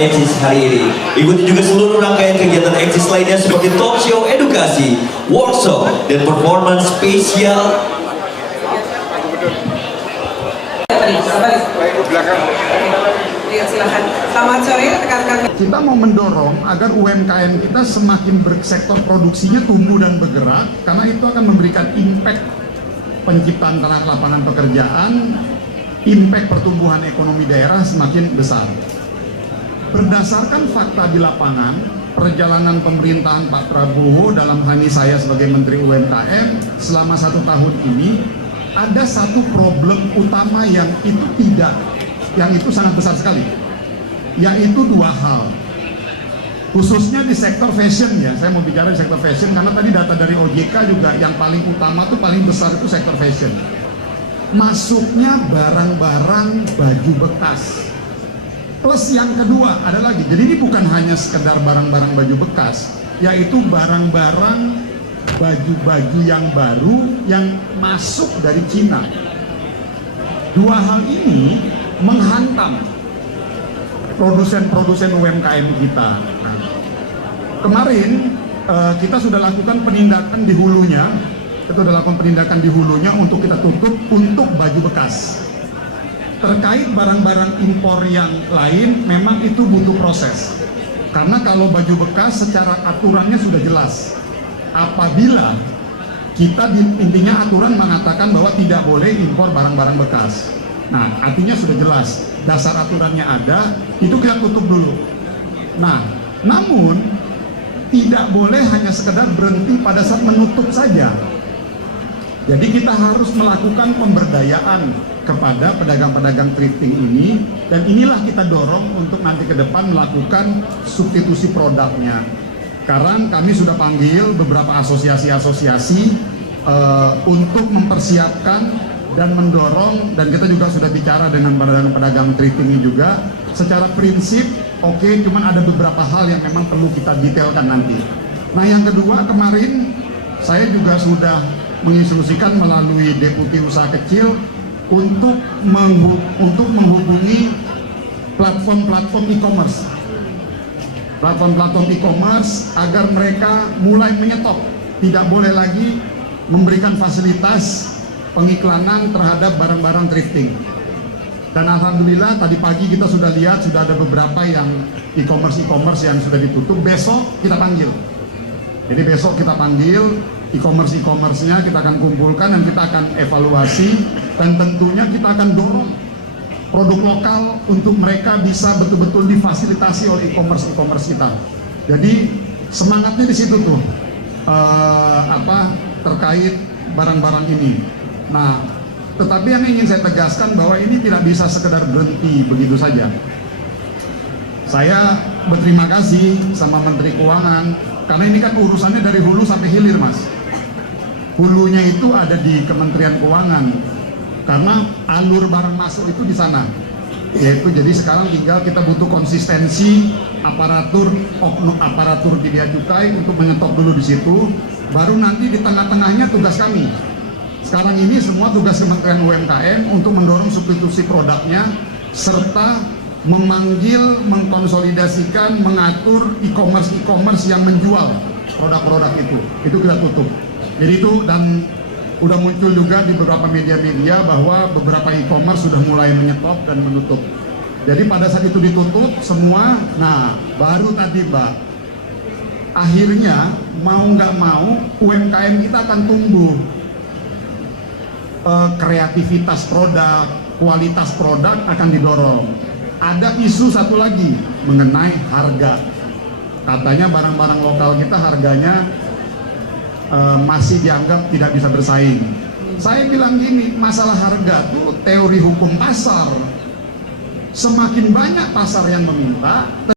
Eksis hari ini. Ikuti juga seluruh rangkaian kegiatan Eksis lainnya seperti talk show edukasi, workshop, dan performance spesial. Silakan. Selamat sore rekan-rekan. Kita mau mendorong agar UMKM kita semakin sektor produksinya tumbuh dan bergerak, karena itu akan memberikan impact penciptaan lapangan pekerjaan, impact pertumbuhan ekonomi daerah semakin besar. Berdasarkan fakta di lapangan, perjalanan pemerintahan Pak Prabowo dalam hal ini saya sebagai Menteri UMKM selama 1 tahun ini, ada satu problem utama yang itu sangat besar sekali, yaitu 2 hal. Khususnya di sektor fashion ya, saya mau bicara di sektor fashion karena tadi data dari OJK juga yang paling utama tuh paling besar itu sektor fashion. Masuknya barang-barang baju bekas. Plus yang kedua ada lagi, jadi ini bukan hanya sekedar barang-barang baju bekas, yaitu barang-barang baju-baju yang baru yang masuk dari Cina. 2 hal ini menghantam produsen-produsen UMKM kita. Nah, kemarin kita sudah lakukan penindakan di hulunya, untuk kita tutup untuk baju bekas. Terkait barang-barang impor yang lain, memang itu butuh proses. Karena kalau baju bekas secara aturannya sudah jelas. Apabila intinya aturan mengatakan bahwa tidak boleh impor barang-barang bekas. Nah, artinya sudah jelas, dasar aturannya ada, itu kita tutup dulu. Nah, namun tidak boleh hanya sekedar berhenti pada saat menutup saja. Jadi kita harus melakukan pemberdayaan kepada pedagang-pedagang thrifting ini, dan inilah kita dorong untuk nanti ke depan melakukan substitusi produknya. Sekarang kami sudah panggil beberapa asosiasi-asosiasi untuk mempersiapkan dan mendorong, dan kita juga sudah bicara dengan pedagang-pedagang thrifting ini juga. Secara prinsip oke, cuman ada beberapa hal yang memang perlu kita detailkan nanti. Nah, yang kedua, kemarin saya juga sudah menginstruksikan melalui Deputi Usaha Kecil untuk menghubungi platform-platform e-commerce. Platform-platform e-commerce agar mereka mulai menyetop, tidak boleh lagi memberikan fasilitas pengiklanan terhadap barang-barang thrifting. Dan alhamdulillah tadi pagi kita sudah lihat sudah ada beberapa yang e-commerce yang sudah ditutup. Besok kita panggil. Jadi besok kita panggil e-commerce-nya, kita akan kumpulkan dan kita akan evaluasi, dan tentunya kita akan dorong produk lokal untuk mereka bisa betul-betul difasilitasi oleh e-commerce kita. Jadi semangatnya di situ tuh terkait barang-barang ini. Nah, tetapi yang ingin saya tegaskan bahwa ini tidak bisa sekedar berhenti begitu saja. Saya berterima kasih sama Menteri Keuangan karena ini kan urusannya dari hulu sampai hilir, Mas. Hulunya itu ada di Kementerian Keuangan karena alur barang masuk itu di sana. Yaitu jadi sekarang tinggal kita butuh konsistensi aparatur di Bea Cukai untuk menyetop dulu di situ, baru nanti di tengah-tengahnya tugas kami. Sekarang ini semua tugas Kementerian UMKM untuk mendorong substitusi produknya serta memanggil, mengkonsolidasikan, mengatur e-commerce yang menjual produk-produk itu kita tutup. Jadi itu, dan udah muncul juga di beberapa media-media bahwa beberapa e-commerce sudah mulai menyetop dan menutup. Jadi pada saat itu ditutup semua, nah baru tadi Mbak, akhirnya mau nggak mau UMKM kita akan tumbuh. Kreativitas produk, kualitas produk akan didorong. Ada isu satu lagi mengenai harga. Katanya barang-barang lokal kita harganya masih dianggap tidak bisa bersaing. Saya bilang gini, masalah harga tuh teori hukum pasar. Semakin banyak pasar yang meminta,